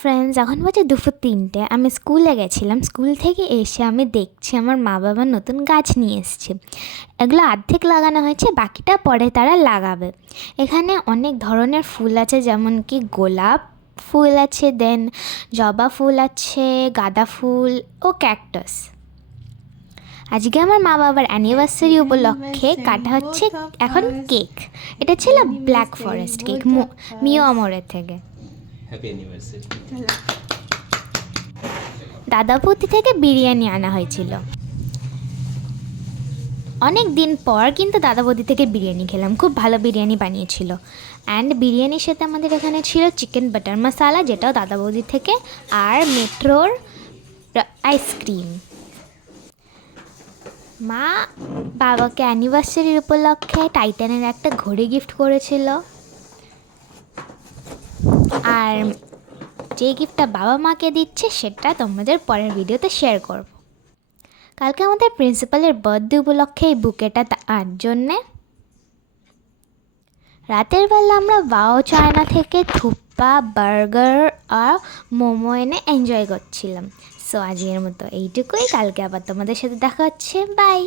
Friends, এখন বাজে দুপুর 3টে। আমি স্কুলে গেছিলাম। স্কুল থেকে এসে আমি দেখছি আমার মা বাবা নতুন গাছ নিয়ে এসছে। এগুলো অর্ধেক লাগানো হয়েছে, বাকিটা পরে তারা লাগাবে। এখানে অনেক ধরনের ফুল আছে, যেমন কি গোলাপ ফুল আছে, দেন জবা ফুল আছে, গাঁদা ফুল ও ক্যাকটাস। আজকে আমার মা বাবার অ্যানিভার্সারি উপলক্ষে কাটা হচ্ছে এখন কেক। এটা ছিল ব্ল্যাক ফরেস্ট কেক, মিও আমরের থেকে। Happy anniversary. দাদাবৌদি থেকে বিরিয়ানি আনা হয়েছিল। অনেক দিন পর কিন্তু দাদাবৌদি থেকে বিরিয়ানি খেলাম, খুব ভালো বিরিয়ানি বানিয়েছিল। অ্যান্ড বিরিয়ানির সাথে আমাদের এখানে ছিল চিকেন বাটার মশালা, যেটাও দাদাবৌদি থেকে, আর মেট্রোর আইসক্রিম। মা বাবাকে অ্যানিভার্সারির উপলক্ষে টাইটানের একটা ঘড়ি গিফট করেছিল। আর যে গিফটটা বাবা মাকে দিচ্ছে সেটা তোমাদের পরের ভিডিওতে শেয়ার করব। কালকে আমাদের প্রিন্সিপালের বার্থডে উপলক্ষে এই বুকেটা তার জন্যে। রাতের বেলা আমরা ওয়াও চায়না থেকে থুপ্পা, বার্গার আর মোমো এনে এনজয় করছিলাম। সো আজকের মতো এইটুকুই। কালকে আবার তোমাদের সাথে দেখা হচ্ছে। বাই।